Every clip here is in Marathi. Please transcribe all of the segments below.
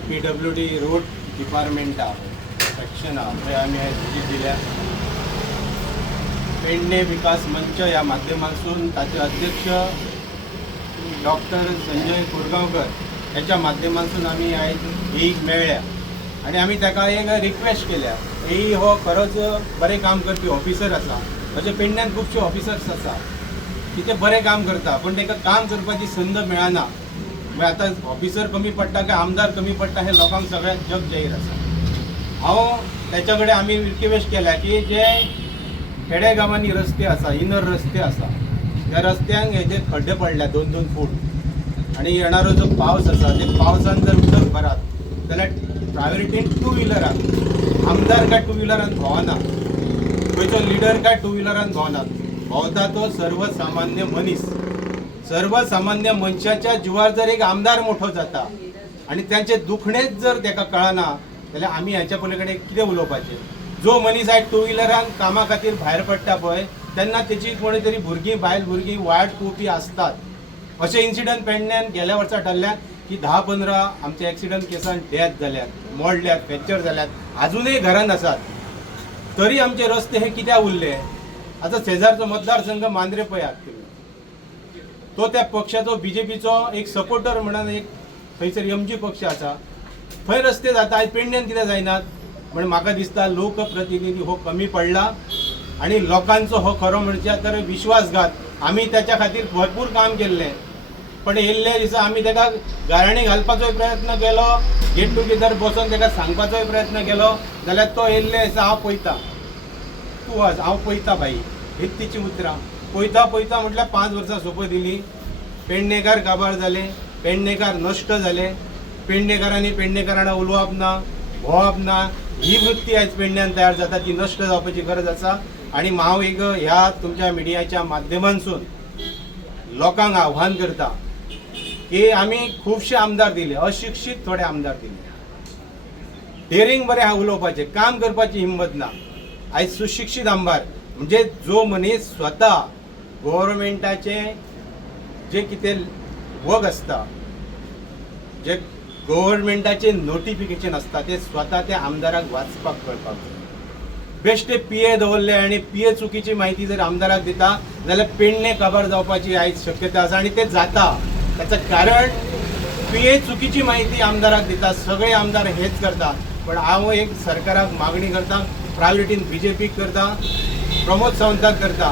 PWD रोड डिपार्टमेंट सेक्शन आम्ही विजीट दिल्या. पेडणे विकास मंच या माध्यमातून ताचे अध्यक्ष डॉक्टर संजय कोरगांवकर याच्या माध्यमातून आम्ही आयज एक मेळ्ळ्या आणि आम्ही ताका एक रिक्वेस्ट केल्या. ही हो खरोच बरें काम करपी ऑफिसर आसा. अशे पेडण्यान खुबशे ऑफिसर्स आसा की ते बरें काम करता, पण ताका काम करपाची संद मेळना. आता ऑफिसर कमी पडटा काय आमदार कमी पडटा हे लोकांक सगळ्यात जग जाहीर आसा. हांव त्याच्या कडेन आमी रिक्वेस्ट केल्या की जे खेडेगांवांनी रस्ते आसा, इनर रस्ते आसा, त्या रस्त्यांक हेजे खड्डे पडल्या 2-2 फूट आणि येणारो जो पावस आसा ते पावसान जर उदक भरात जाल्यार प्रायोरिटीन 2 व्हिलराक, आमदार काय 2 व्हिलरान भोवना, खंयचो लिडर काय 2 व्हिलरान भोवनात. भोंवता तो सर्वसामान्य मनीस. सर्वसामान्य मनशाच्या जिवार जर एक आमदार मोठो जाता आणि त्यांचे दुखणेच जर ताका कळना जाल्यार आमी हाच्या पलीकडे कितें उलोवपाचें. जो मनीस आयज 2 व्हिलरान कामा खातीर भायर पडटा पळय तेन्ना तेची कोणी तरी भुरगीं बायल भुरगीं वाट पोवपी आसतात. अशे इन्सिडंट पेडण्यान गेल्या वर्सा ठरल्यात की 10-15 आमच्या एक्सिडंट केसान डेथ जाल्यात, मोडल्यात, फ्रॅक्चर जाल्यात, अजूनही घरान आसात. तरी आमचे रस्ते हे कित्याक उरले. आता शेजारचो मतदारसंघ मांद्रे पळयात तुम्ही, तो त्या पक्षाचो BJPचो एक सपोर्टर म्हणून एक थंयसर MG पक्ष आसा, थंय रस्ते जाता. आयज पेडण्यान कितें जायनात म्हण म्हाका दिसता लोकप्रतिनिधी हो कमी पडला आणि लोकांचो हो खरो म्हणचे तर विश्वासघात. आमी त्याच्या खातीर भरपूर काम केल्लें, पण येयल्ल्या दिसा आमी ताका गाराणी घालपाचोय प्रयत्न केलो, गेट टुगेदर बसून ताका सांगपाचोय प्रयत्न केलो जाल्यार तो येयल्ले दिसा हांव पळयता, तूं वच हांव पळयता बाई, हीच तिची उतरां. पळयता पळयता म्हटल्यार 5 वर्सां सोंपय दिली. पेडणेकार काबार जाले, पेडणेकार नश्ट जाले, पेडणेकारांनी पेडणेकारांना उलोवप ना, भोंवप ना, ही वृत्ती आयज पेडण्यान तयार जाता ती नश्ट जावपाची गरज आसा. आणि हांव एक ह्या तुमच्या मिडियाच्या माध्यमांतसून लोकांक आव्हान करता की आमी खुबशे आमदार दिले, अशिक्षीत थोडे आमदार दिले, डेरिंग बरें उलोवपाचें, काम करपाची हिंमत ना. आयज सुशिक्षीत आमदार म्हणजे जो मनीस स्वता गव्हर्मेंटाचे जे कितें वर्क आसता, जे गव्हर्मेंटाचे नोटिफिकेशन आसता ते स्वता त्या आमदाराक वाचपाक कळपाक जाय. बेश्टे PA दवरले आणि PA चुकीची माहिती जर आमदाराक दिता जाल्यार पेडणे काबार जावपाची आयज शक्यता आसा आणि ते जाता. त्याचं कारण PA चुकीची माहिती आमदाराक दिता. सगळे आमदार हेच करता. पण हांव एक सरकाराक मागणी करता, प्रायोरिटीन BJP करता, प्रमोद सावंताक करता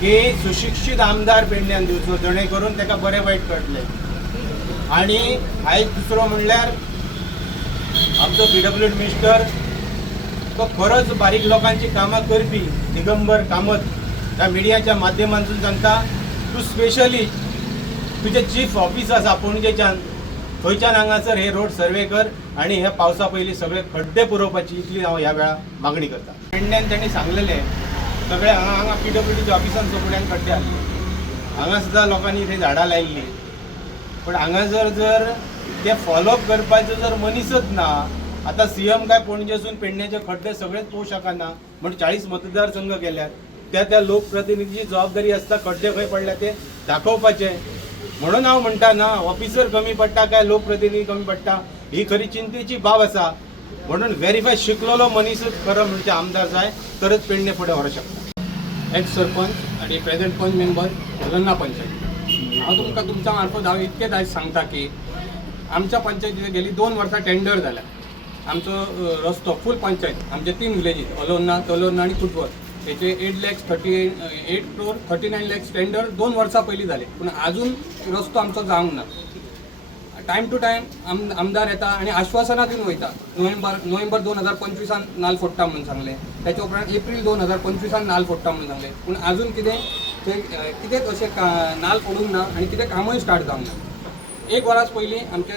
की सुशिक्षीत आमदार पेडण्यान दिवचो जेणे करून ताका बरें वायट कळटलें. आणि आयज दुसरो म्हणल्यार आमचो PWD मिनिस्टर तो खरोच बारीक लोकांची कामां करपी दिगंबर कामत ह्या मिडियाच्या माध्यमांतून सांगता, तूं स्पेशली तुजें चीफ ऑफिस आसा पणजेच्यान थंयच्यान हांगासर हे रोड सर्वे कर आणि ह्या पावसा पयलीं सगळे खड्डे पुरोवपाची इतली हांव ह्या वेळा मागणी करता. पेडण्यान तांणी सांगलेलें सगळे हांगा PWDच्या ऑफिसान सगळ्यांक खड्डे आसले, हांगा सुद्दां लोकांनी थंय झाडां लायिल्लीं, पण हांगा जर ते फॉलोअप करपाचो जर मनीसच ना. आता CM काय पणजेसून पेडण्याचे खड्डे सगळेच पळोवंक शकना म्हण 40 मतदारसंघ केल्यात. त्या लोकप्रतिनिधीची जबाबदारी आसता खड्डे खंय पडल्या ते दाखोवपाचे. म्हणून हांव म्हणटा ना, ऑफिसर कमी पडटा काय लोकप्रतिनिधी कमी पडटा ही खरी चिंतेची बाब आसा. म्हणून व्हेरीफाय शिकलेलो मनीसच खरो म्हणजे आमदार जाय तरच पेडणे फुडें व्हरं शकता. एक्स सरपंच आणि प्रेझेंट पंच मेंबर गल्ला पंचायत. हांव तुमकां तुमच्या मार्फत हांव इतकेच आयज सांगता की आमच्या पंचायतीन गेली 2 वर्सां टेंडर जाल्या. आमचो रस्तो फूल पंचायत आमचे 3 विलेजीस अलोन्ना, तलोन्ना आणि कुटवळ त्याचे 8 crore 39 lakhs टेंडर 2 वर्सां पयलीं जाले, पूण अजून रस्तो आमचो जावंक ना. टायम टू टायम आमदार येता आणि आश्वासनां दिवन वयता. नोव्हेंबर 2025 नाल फोडटा म्हणून सांगले, त्याच्या उपरांत एप्रील 2025 नाल फोडटा म्हणून सांगले, पूण अजून कितेंच अशें नाल फोडूंक ना आणि कितें कामूय स्टार्ट जावंक ना. 1 वरास पयलीं आमचे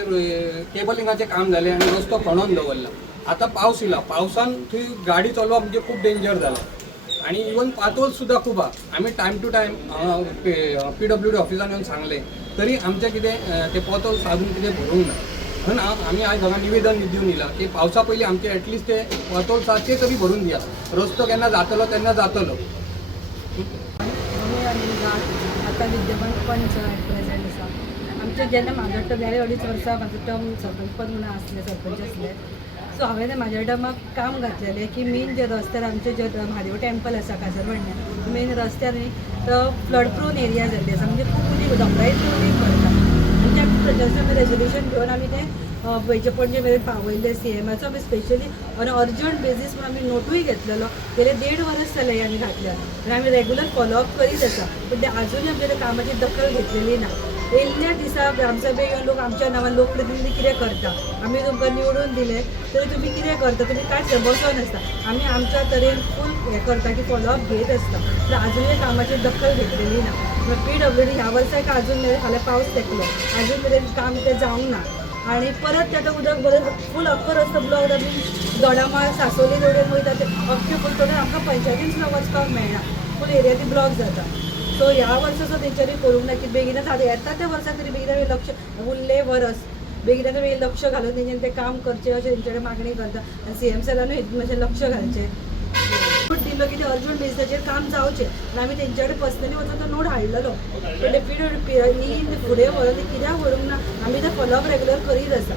केबलिंगाचें काम जालें आणि रस्तो खणून दवरला. आता पावस येयला, पावसान थंय गाडी चलोवप म्हणजे खूब डेंजर जालें आणि इवन पातोळ सुद्दां खूब आसा. आमी टायम टू टायम PWD ऑफिसान येवन सांगले तरी आमचें कितें ते पोतोल साधून कितें भरूंक ना. म्हणून आमी आयज हांगा निवेदन दिवन येयला की पावसा पयलीं आमचे एटलिस्ट ते पोतोल ते तरी भरून दिया. रस्तो केन्ना जातलो तेन्ना जातलो. आता विद्यमान पंच प्रेझेंट आसा आमचे जेन्ना म्हाजो टर्म गेले 2.5 वर्सां म्हाजो टर्म सरपंच पद म्हणून आसले सरपंच आसले. सो हांवें तें म्हाज्या टर्माक काम घातलेलें की मेन जे रस्त्यार आमचे जे म्हादेव टेंपल आसा कासरवडण्यान मेन रस्त्यार न्ही तो फ्लड प्रोन एरिया जाल्ली आसा म्हणजे खूब उदीक दोंगरायत उदीक पडटा आनी त्या प्रोजेक्टाचें आमी रेजोल्युशन घेवन आमी तें पयचे पणजे मेरेन पावयल्ले CMाचो आमी स्पेशली ऑन अर्जंट बेजीस म्हणून आमी नोटूय घेतलेलो गेले 1.5 वर्स जाले आमी घातल्या आनी आमी रेगुलर फॉलोअप करीत आसा पूण ते आजुनूय आमच्या त्या कामाची दखल घेतलेली ना. येयल्ल्या दिसा ग्रामसभेक येवन लोक आमच्या नांवान लोकप्रतिनिधी कितें करता आमी तुमकां निवडून दिले तरी तुमी कितें करता तुमी कांयच बसोन आसता आमी आमच्या तरेन फूल हें करता की फॉलोअप घेत आसता पूण आजुनूय कामाची दखल घेतलेली ना. PWD ह्या वर्साक अजून मेरेन फाल्यां पावस तेकलो अजून मेरेन काम तें जावंक ना आणि परत त्याचं उदक बरें फूल अख्खो रस्तो ब्लॉक आमी दोडामाळ सासोली रोडेन वयता ते अख्खे फूल टोटल आमकां पंचायतीन सुद्दां वचपाक मेळना फूल एरिया ती ब्लॉक जाता. सो ह्या वर्साचो तेंच्यांनी करूंक ना की बेगीनच आतां येता त्या वर्साक तरी बेगीन लक्ष उरले वरस बेगीन लक्ष घालून तेंच्यांनी तें काम करचें अशें तेंच्यांनी मागणी करता आनी CM सरानूय मातशें लक्ष घालचें दिलो की ते अर्जंट बेजिसाचेर काम जावचें आनी आमी तेंच्या कडेन पर्सनली वचून तो नोट हाडलेलो पण ते फुडें व्हरून ते कित्याक व्हरूंक ना आमी ते फॉलोअप रेगुलर करीत आसा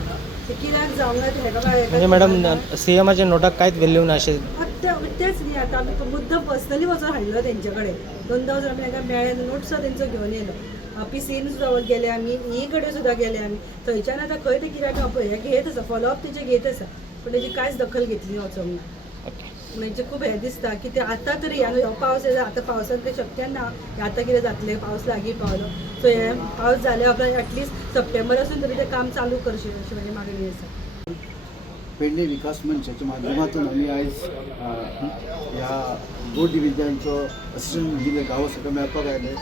ते कित्याक जावंक ना म्हणजे मॅडम CMच्या नोटाक कांयच व्हॅल्यू ना अशें तेच न्ही आतां आमी मुद्दम पर्सनली वचून हाडलो तेंचे कडेन 2-2 वरां आमी तांकां मेळ्ळे नोट सुद्दां तेंचो घेवन येयलो PCन सुद्दां गेले आमी कडेन सुद्दां गेले आमी थंयच्यान आतां खंय ते कित्याक हें घेत आसा फॉलोअप तेजे घेत आसा पूण तेजी कांयच दखल घेतली वचोंक ना. म्हणजे खूब हें दिसता की ते आतां तरी हो पावस येता आतां पावसान तें शक्य ना आतां कितें जातलें पावस लागीं पावलो सो हे पावस जाले उपरांत एटलिस्ट सप्टेंबर आसून तरी तें काम चालू करचें अशी म्हाजी मागणी आसा. पेडणे विकास मंचाच्या माध्यमातून आम्ही आज ह्या 2 डिव्हिजनचो असिस्टंट इंजिनियर गांवा सगळं मेळपाक आयले.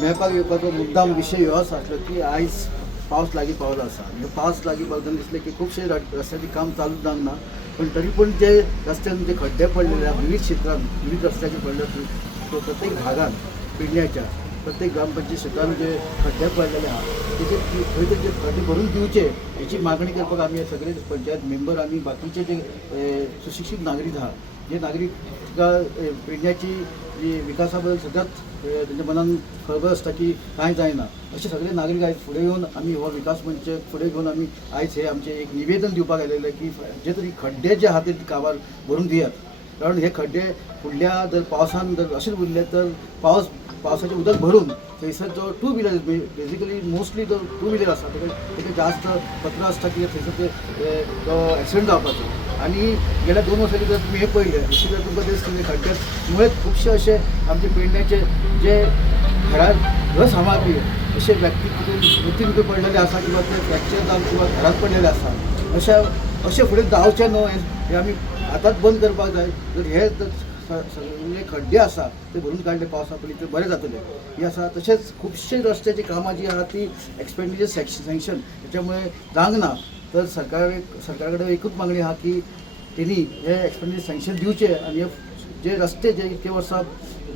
मेळपाक येवपाचो मुद्दाम विशय हो आसलो की आयज पावस लागीं पावलो आसा. पावस लागीं पावतना दिसलें की खुबशे रस्त्याचें काम चालू जावंक ना पण तरी पूण जे रस्त्यान जे खड्डे पडलेले विविध क्षेत्रांत विविध रस्त्याचे पडले प्रत्येक भागात पेडण्याच्या प्रत्येक ग्रामपंचायत क्षेत्रांत जे खड्डे पडलेले आहा तेजे खंय तरी जे खड्डे भरून दिवचे हेची मागणी करपाक आमी सगळे पंचायत मेंबर आनी बाकीचे जे सुशिक्षीत नागरीक आहा जे नागरीक पेडण्याची जी विकासा बद्दल सदांच तेंच्या मनान खळबळ आसता की कांय जायना अशे सगळे नागरीक आयज फुडें येवन आमी हो विकास मंच फुडें घेवन आमी आयज हे आमचें एक निवेदन दिवपाक आयलेलें की जे तरी खड्डे जे आहा ते काबार भरून दियात कारण हे खड्डे फुडल्या जर पावसान जर अशेंच उरले तर पावसाचें उदक भरून थंयसर जो 2 व्हिलर बेजिकली मोस्टली जो 2 व्हिलर आसा तेका जास्त खतरो आसता की थंयसर तो एक्सिडंट जावपाचो आनी गेल्या 2 वर्सांनी जर तुमी हे पळयलें अशें जर तुमकां दिसता खड्ड्यामुळे खुबशे अशे आमचे पेडण्याचे जे घर सांबाळपी अशे व्यक्ती मृत्यून भितर पडलेले आसा किंवा ते फ्रॅक्चर जावन किंवा घरांत पडलेले आसा अशे फुडें जावचें न्हू हे आमी आतांच बंद करपाक जाय जर हे सगळे खड्डे आसा ते भरून काडले पावसा पयलीं ते बरें जातलें हे आसा तशेंच खुबशे रस्त्याची कामां जी आहा ती एक्सपेंडिचर सँक्शन त्याच्यामुळे जावंक ना तर सरकार कडेन एकूच मागणी आहा की तेणी हे एक्सपेंडिचर सँक्शन दिवचे आनी हे जे रस्ते जे इतके वर्सां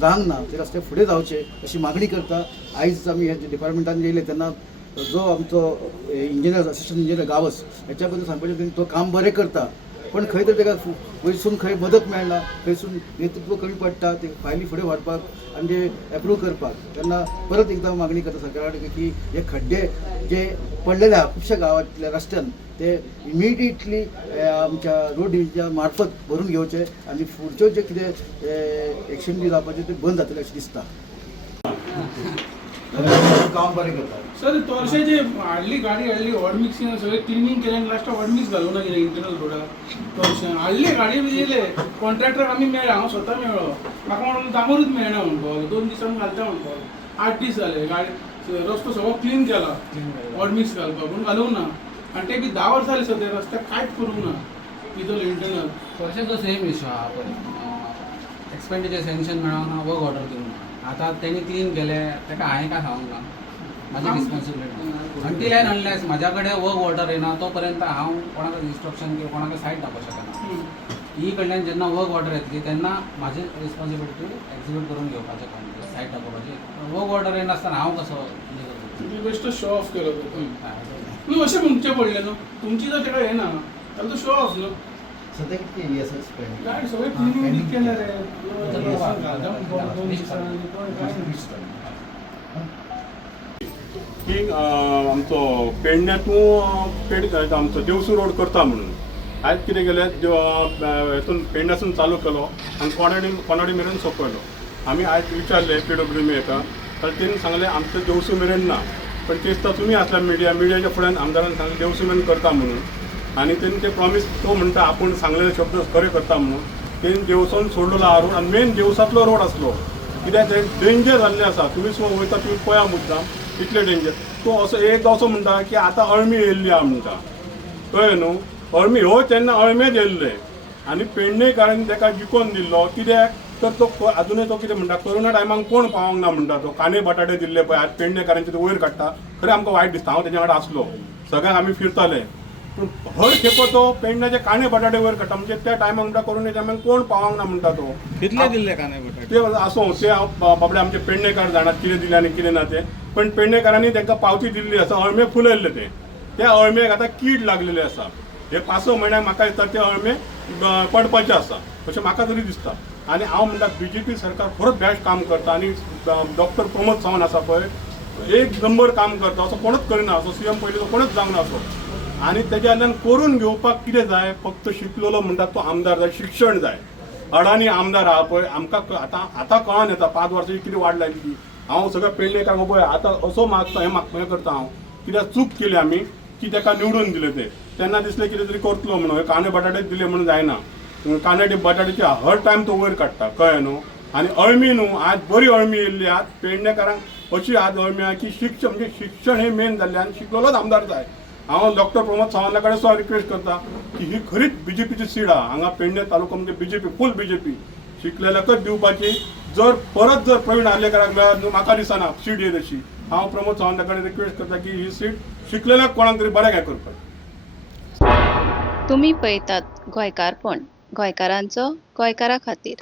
जावंक ना ते रस्ते फुडें जावचे अशी मागणी करता. आयज आमी हे डिपार्टमेंटान येयले तेन्ना जो आमचो इंजिनियर असिस्टंट इंजिनियर गावस हेच्या बद्दल सांगपाचें तो काम बरें करता पण खंय तरी ताका वयरसून खंय मदत मेळना खंयसून नेतृत्व कमी पडटा ते फायली फुडें व्हरपाक आनी ते एप्रूव करपाक तेन्ना परत एकदां मागणी करता सरकारा कडेन की हे खड्डे जे पडलेले आहा खुबश्या गांवांतल्या रस्त्यान ते इमिडिएटली आमच्या रोड डिव्हिजन मार्फत भरून घेवचे आनी फुडच्यो जे कितें एक्शन बी जावपाचें ते बंद जातलें अशें दिसता. काम बरें करता सर तोरशेचे हाडली गाडी हाडली हॉट मिक्सिंग सगळे क्लिनिंग केलें आनी लास्टाक हॉट मिक्स घालून गेले इंटरनल रोडाक तोरशें हाडली गाडी बी येयले कॉन्ट्रॅक्टर आमी मेळ्ळे हांव स्वता मेळ्ळो म्हाका म्हणून दामोरूच मेळना म्हणपाक 2 दिसांक घालता म्हणपाक 8 दीस जाले गाडी रस्तो सगळो क्लीन केला हॉट मिक्स घालपाक पूण घालूंक ना आनी ते बी 10 वर्सां जालीं सद्या रस्त्याक कांयच करूंक ना भितर इंटरनल तोरशेचो सेम इशू आहा पळय एक्सपेंडिचर सँक्शन मेळोना वर्क ऑर्डर दिवंक ना आतां तेणी क्लीन केले ताका हांवें काय सांगूंक ना म्हाजी रिस्पॉन्सिबिलिटी अंटील एंड अनलेस म्हाज्या कडेन वर्क ऑर्डर येना तो पर्यंत हांव कोणाक इन्स्ट्रक्शन किंवा कोणाक सायट दाखोवंक शकना. ही कडल्यान जेन्ना वर्क ऑर्डर येतली तेन्ना म्हाजी रिस्पॉन्सिबिलिटी एक्झिक्यूट करून घेवपाचें काम सायट दाखोवपाची वर्क ऑर्डर येनासतना हांव कसो बेश्टो शो ऑफ केलो न्हू अशें म्हणचें पडलें न्हू तुमची जर तेका हें ना जाल्यार तो शो ऑफ न्हू सद्या कितली एरिया आसा पेडणे गाडी सगळे क्लिनिंग केले रे की आमचो पेडण्यातून आमचो देवसूर रोड करता म्हणून आयज कितें केलें हेतून पेडण्यासून चालू केलो आनी कोणाडी मेरेन सोंपयलो. आमी आयज विचारले PWM हेका जाल्यार तेणी सांगलें आमचो देवसूर मेरेन ना, पण ते दिसता तुमी आसल्या मिडियाच्या फुड्यान आमदारान सांगलें देवसूर मेरेन करता म्हणून. आनी तेणी ते प्रॉमीस तो म्हणटा आपूण सांगलेले शब्द खरे करता म्हणून. तेणी देवसून सोडलेलो हा रोड आनी मेन देवसांतलो रोड आसलो, कित्याक ते डेंजर जाल्लें आसा. तुमी सुद्दां वयता तुमी पळया मुद्दाम इतले डेंजर. तो असो एकदां असो म्हणटा की आतां अळमी येयल्ली आहा म्हणटा, कळ्ळें न्हू. अळमी हो तेन्ना अळमेच येयल्ले आनी पेडणेकारांनी ताका जिखोवन दिल्लो. कित्याक तर तो अजुनूय तो कितें म्हणटा कोरोना टायमाक कोण पावोंक ना म्हणटा. तो कांदे बटाटे दिल्ले पळय आज पेडणेकारांचे तो वयर काडटा. खरें आमकां वायट दिसता, हांव तेच्या वांगडा आसलो, सगळ्यांक आमी फिरताले. पूण हर खेपो तो पेडण्याचे कांदे बटाटे वयर काडटा. म्हणजे त्या टायमाक म्हणटा कोरोना टायमाक कोण पावोंक ना म्हणटा तो. कितले दिल्ले कांदे बटाटे? ते आसूं ते हांव बाबडे आमचे पेडणेकार जाणात कितें दिलें आनी कितें ना तें. पण पेडणेकारांनी तांकां पावती दिल्ली आसा. अळमे फुलयल्ले ते, त्या अळमेक आतां कीड लागलेले आसा. हे 5-6 म्हयन्याक म्हाका दिसता ते अळमे पडपाचे आसा अशें म्हाका तरी दिसता. आनी हांव म्हणटा BJP सरकार खरोच बेस्ट काम करता. आनी डॉक्टर प्रमोद सावंत आसा पळय एक नंबर काम करता. असो कोणूच करिना, असो CM पयलीं तो कोणूच जावंक ना असो. आनी तेज्या कडल्यान करून घेवपाक कितें जाय, फक्त शिकलेलो म्हणटा तो आमदार जाय, शिक्षण जाय. अडानी आमदार आहा पळय आमकां आतां कळोन येता 5 वर्सांची कितें वाट लायली ती. हांव सगळ्या पेडणेकार पळय आतां असो मागता हें करता हांव, कित्याक चूक केली आमी की ताका निवडून दिले ते. तेन्ना दिसलें कितें तरी करतलो म्हणून. हे कांदे बटाटेच दिले म्हणून जायना. कांदे बटाट्याचे हर टायम तो वयर काडटा, कळ्ळें न्हू. आनी अळमी न्हू आज बरी अळमी येयल्ली आज पेडणेकारांक अशी आज अळमी आहा की शिक्षण हे मेन जाल्लें आनी शिकलेलोच आमदार जाय. हांव डॉक्टर प्रमोद सावंता कडेन सुद्दां रिक्वेस्ट करता की ही खरीच BJPची सीट आहा. हांगा पेडणे तालुका म्हणजे BJP फूल BJP शिकलेल्याकच दिवपाची. परत जर प्रवीण आर्लेकराक मेळत म्हाका दिसना सीट येत अशी. हांव प्रमोद सावंता कडेन रिक्वेस्ट करता की ही सीट शिकलेल्याक कोणाक तरी बऱ्याक हें करपाची. तुम्ही पळयतात गोंयकारपण, गोंयकारांचो गोंयकारा खातीर.